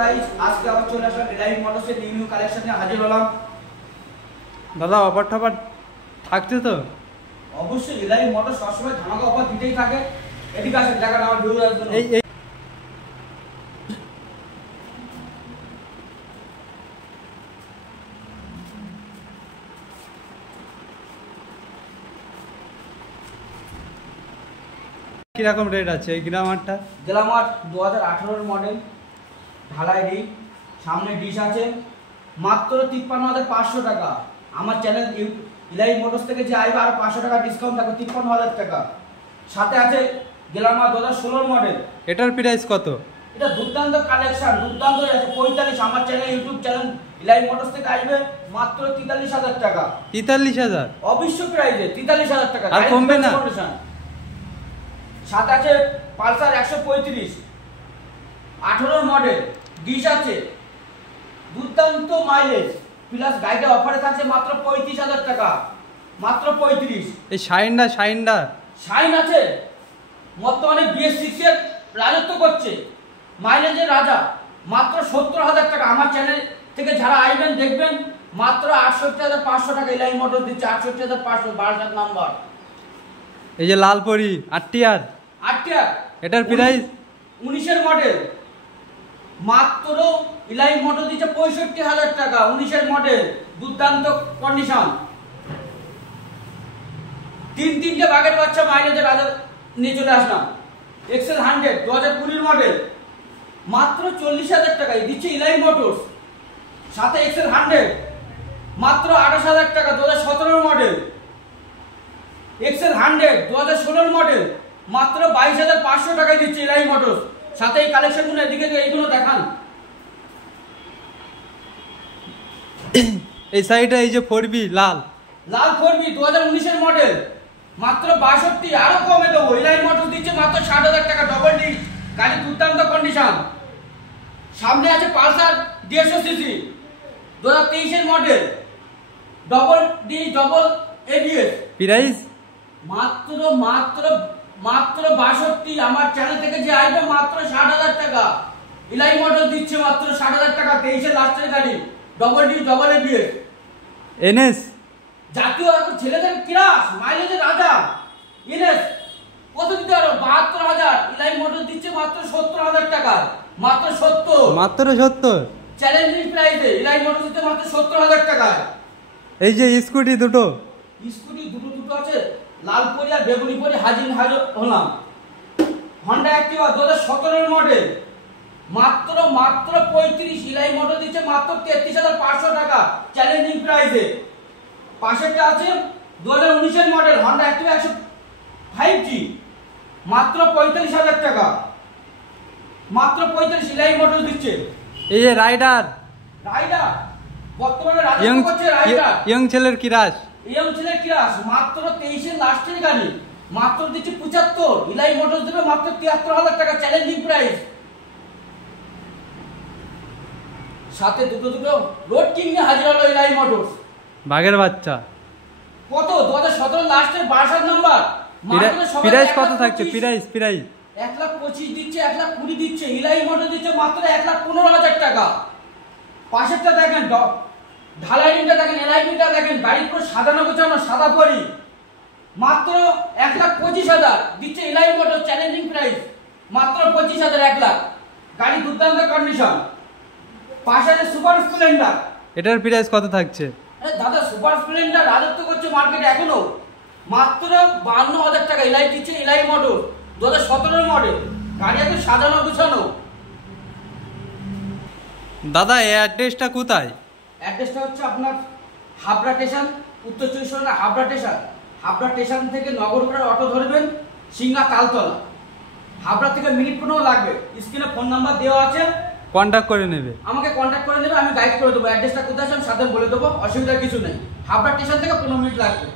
Guys, আজকে আবার চলে আসলাম এলাইট মোটরসের নিউ কালেকশন নিয়ে হাজির হলাম। দাদা অফার টফার থাকছে তো? অবশ্যই এলাইট মোটর সবসময় ধামাকা অফার দিতেই থাকে। এদিকে আসেন, জায়গা আমার ভিউ আসবে। এই কিরকম রেট আছে এই গ্লামারটা? গ্লামার 2018 মডেল, ঢালাই ডিপ, সামনে ডিশ আছে, মাত্র 53,500 টাকা। আমার চ্যানেল এলাইট মোটরস থেকে যে আইবে আর 500 টাকা ডিসকাউন্ট থাকবে, 53,000 টাকা। সাথে আছে গ্লামার 2016 মডেল। এটার প্রাইস কত? এটা দুর্দান্ত কালেকশন, দুর্দান্ত আছে 45। আমার channel YouTube channel elite motors থেকে আসবে মাত্র 43,000 টাকা। 43,000? অবশ্য প্রাইসে 43,000 টাকা, আর কমবে না? সাথে আছে পালসার 135 18 মডেল, ডিশ আছে, দুর্দান্ত মাইলেজ প্লাস গাড়িটা অফারে থাকছে মাত্র 35,000 টাকা, মাত্র 35। এই শাইনটা শাইন আছে, বর্তমানে BS6 এর রাজত্ব করছে, মাইলেজের রাজা, মাত্র 70,000 টাকা। আমার চ্যানেল থেকে যারা আইবেন দেখবেন মাত্র 68,500 টাকা এলাইট মোটরস দিচ্ছে, 68,500, 12 নাম্বার। এই যে লালপরি আরটিআর, এটার প্রাইস 19 এর মডেল, মাত্র এলাইট মোটর দিচ্ছে 65,000 টাকা। 19 এর মডেল, দুর্দান্ত কন্ডিশন, তিনটে বাগের বাচ্চা মাইলেজের রাজা নিয়ে চলে আসলাম। এক্সেল 100 2020 মডেল, মাত্র 40,000 টাকায় দিচ্ছে এলাইট মোটরস। সাথে এক্সেল 100 মাত্র 28,000 টাকা, 2017 মডেল। এক্সেল 100 2016 মডেল, মাত্র 22,500 টাকায় দিচ্ছে এলাইট মোটরস। সাথে এই কালেকশনগুলো এদিকে এইগুলো দেখান। এই সাইডে এই যে 4B লাল 4B 2019 এর মডেল, মাত্র 62, আরো কমে দেবো। এলাইট মোটরস দিচ্ছে মাত্র 60,000 টাকা, ডবল ডিস্ক গাড়ি, দুর্দান্ত কন্ডিশন। সামনে আছে পালসার 150 সিসি 2023 এর model, double disc, double ABS। Price মাত্র 62। আমার চ্যানেল থেকে যে আসবে মাত্র 60,000 টাকা। এলাইট মোটরস দিচ্ছে মাত্র 60,000 টাকা, 23 এর লাস্টের গাড়ি, double disc, double ABS। NS জাতীয় ছেলেদের ক্রাশ, মাইলেজের রাজা NS কত দিতে পারো? 72,000। এলাইট মোটরস দিচ্ছে মাত্র 70,000 টাকা, মাত্র 70। চ্যালেঞ্জিং প্রাইসে এলাইট মোটরস দিচ্ছে মাত্র 70,000 টাকা। এই যে স্কুটি দুটো আছে, লাল পরি আর বেগুনি পরি হাজির হলাম। হন্ডা অ্যাক্টিভা 2017 এর মডেল, মাত্র 35। এলাইট মোটর দিচ্ছে মাত্র 33,500 টাকা, চ্যালেঞ্জিং প্রাইসে। পাশেরটা আছে 2019 এর মডেল, হন্ডা অ্যাক্টিভা 105G, মাত্র 45,000 টাকা, মাত্র 45। এলাইট মোটর দিচ্ছে। এই যে রাইডার বর্তমানে রাজত্ব করছে রাইডার, ইয়ং ছেলের কিরাশ, মাত্র 23 এর লাস্টের গাড়ি, মাত্র দিচ্ছে 75। এলাইট মোটরস দেবে মাত্র 73,000 টাকা, চ্যালেঞ্জিং প্রাইস। সাথে দুটো রোড কিং এ হাজির হলো এলাইট মোটরস, বাঘের বাচ্চা। কত? 2017 লাস্টের 22 নাম্বার। প্রাইস কত থাকছে? প্রাইস 1,25,000 দিচ্ছে, 1,20,000 দিচ্ছে। এলাইট মোটরস দিচ্ছে মাত্র 1,15,000 টাকা। পাশেরটা দেখেন, ঢালাইটা দেখেন, এলাইটটা দেখেন, গাড়ি পুরো সাজানো গোছানো, সাদা পরি, মাত্র 1,25,000 দিচ্ছে এলাইট মোটর, চ্যালেঞ্জিং প্রাইস, মাত্র 25,000, 1,00,000 গাড়ি, দুর্দান্ত কন্ডিশন। পাশে আছে সুপার স্প্লেন্ডার, এটার প্রাইস কত থাকছে? দাদা সুপার স্প্লেন্ডার রাজত্ব করছে মার্কেটে এখনো, মাত্র 52,000 টাকা। এলাইট দিচ্ছে এলাইট মোটর 2017 মডেল, গাড়ি এত সাজানো গোছানো। দাদা এই অ্যাড্রেসটা কোথায়? অ্যাড্রেসটা হচ্ছে আপনার হাবড়া স্টেশন, উত্তর 24 পরগনা হাবড়া স্টেশন। হাবড়া স্টেশন থেকে নগরপাড়ার অটো ধরবেন, সিংহা তালতলা। হাবড়া থেকে মিনিট 15 লাগবে। স্ক্রিনে ফোন নাম্বার দেওয়া আছে, কন্টাক্ট করে নেবে, আমাকে কন্টাক্ট করে নেবে, আমি গাইড করে দেবো। অ্যাড্রেসটা কোথায় আছে আমি সাথে বলে দেবো, অসুবিধা কিছু নেই। হাবড়া স্টেশন থেকে 15 মিনিট লাগবে।